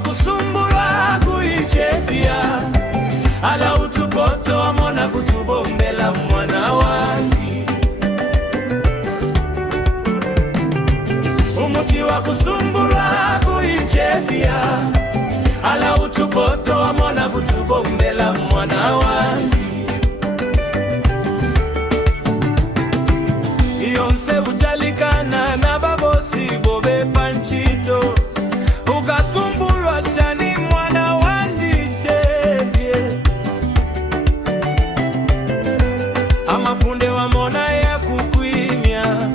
kusumbula kuichefia ala utupoto amona kutubombela mwana wangi. Umuti wa kusumbula kuichefia ala utupoto amona kutubombela mwana wangi. Iyonse utalikana na babosi bobe panchito ukasumbulwa shani mwana wandichevye. Amafunde wa mona ya kukwimya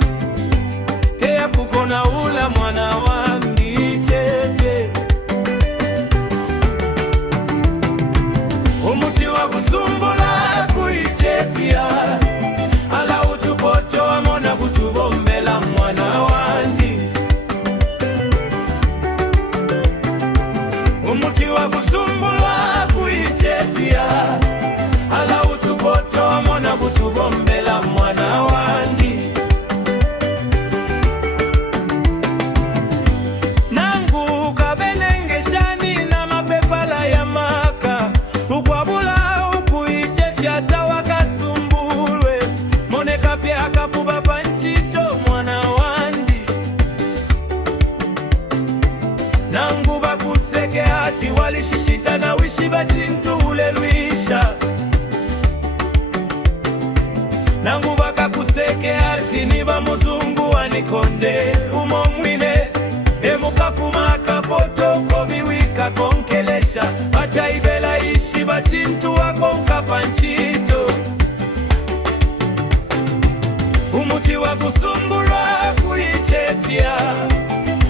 teya kukona ula mwana wandichevye. Umuti wa kusumbula kuichevya ala utupoto amona kutubombela mwana wandi. Umuti wa kusumbula kuichefia ala utupoto amona kutubombela mwana wandi. Nangu kabenengeshani na mapepala ya maka ukwabula ukuichefia tawa kasumbulwe moneka pia akapuba panchito mwana wandi. Nangu bakuseke hati walishishita na wishi bachintu ulelwisha. Nangu bakakuseke hati niba muzungu wanikonde umomwine emukafuma kapoto kobiwika konkelesha bachaibela ishi bachintu wakonka panchito. Umuti wa kusumbula kuichefia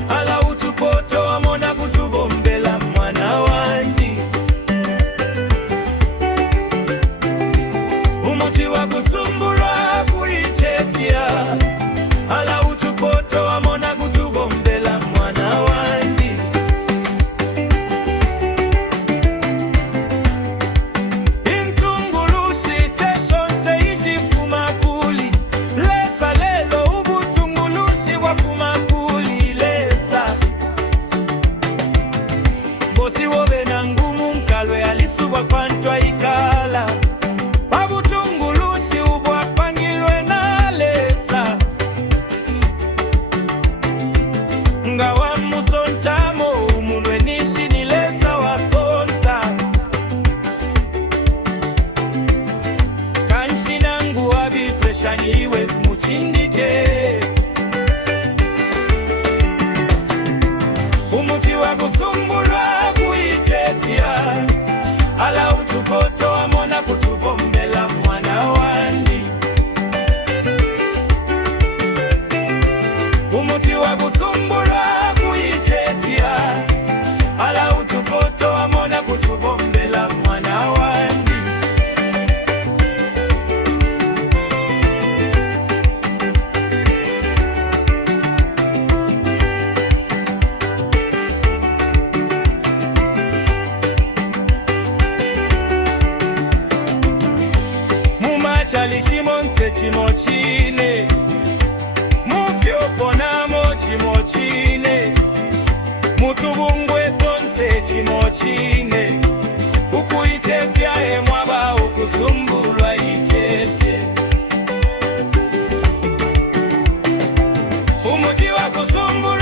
ala utupoto amona kutubombela mwana wangi. Umuti wa kusumbula kuichefia ala utupoto amona kutubombela mwana wangi. Intungulushi teshonse ishifuma kuli lesa lelo ubutungulushi wafuma kuli lesa. Bosi wobe na ngumu mkalwe alisubwa kwantwa ikala babutungulushi ubwa pangilwe na lesa. Ngawa musontamo umulwe nishi ni lesa wasonta. Kanshi nangu wabifreshani iwe muchindike. Umuti wa kusumbula kuichefia ala utupoto amona kutubombela mwana wandi. Umuti wa kusumbula kuichefia ala utupoto amona kutubombela mwana wandi. Mumachali shimonse chimochine mufyoponamo chimochine mutubungwe tonse chimochine ukuichefya emwaba ukusumbulwa ichefye. Umuti wa kusumbulwa